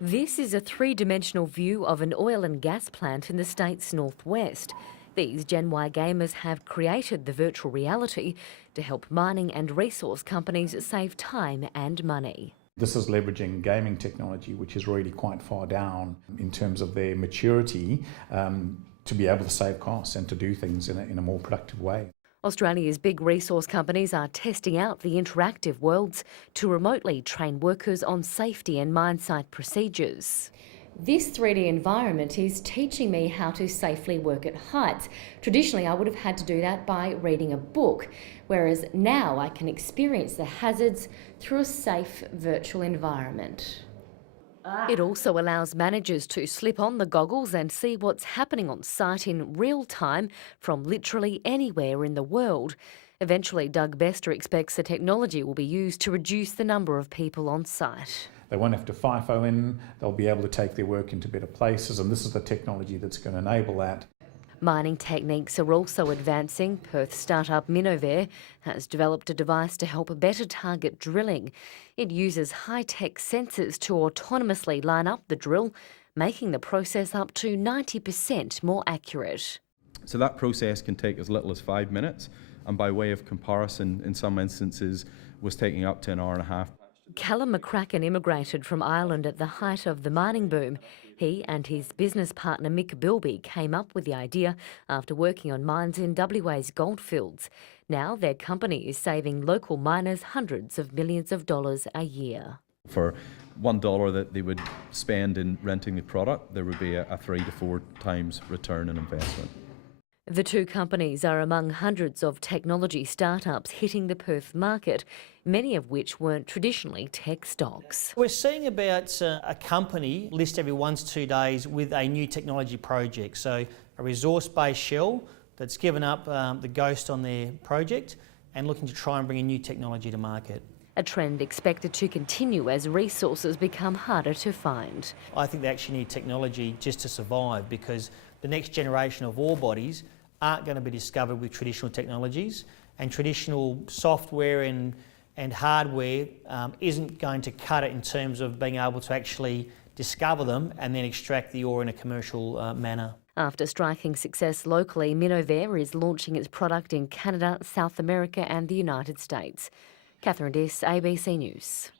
This is a three-dimensional view of an oil and gas plant in the state's northwest. These Gen Y gamers have created the virtual reality to help mining and resource companies save time and money. This is leveraging gaming technology, which is really quite far down in terms of their maturity, to be able to save costs and to do things in a more productive way. Australia's big resource companies are testing out the interactive worlds to remotely train workers on safety and mine site procedures. This 3D environment is teaching me how to safely work at heights. Traditionally, I would have had to do that by reading a book, whereas now I can experience the hazards through a safe virtual environment. It also allows managers to slip on the goggles and see what's happening on site in real time from literally anywhere in the world. Eventually, Doug Bester expects the technology will be used to reduce the number of people on site. They won't have to FIFO in, they'll be able to take their work into better places, and this is the technology that's going to enable that. Mining techniques are also advancing. Perth startup Minnovare has developed a device to help better target drilling. It uses high-tech sensors to autonomously line up the drill, making the process up to 90% more accurate. So that process can take as little as 5 minutes, and by way of comparison, in some instances, was taking up to an hour and a half. Callum McCracken immigrated from Ireland at the height of the mining boom. He and his business partner Mick Bilby came up with the idea after working on mines in WA's goldfields. Now their company is saving local miners hundreds of millions of dollars a year. For $1 that they would spend in renting the product, there would be a 3 to 4 times return on investment. The two companies are among hundreds of technology startups hitting the Perth market, many of which weren't traditionally tech stocks. We're seeing about a company list every 1 to 2 days with a new technology project. So a resource-based shell that's given up the ghost on their project and looking to try and bring a new technology to market. A trend expected to continue as resources become harder to find. I think they actually need technology just to survive, because the next generation of ore bodies aren't going to be discovered with traditional technologies, and traditional software and hardware isn't going to cut it in terms of being able to actually discover them and then extract the ore in a commercial manner. After striking success locally, Minnovare is launching its product in Canada, South America and the United States. Catherine Diss, ABC News.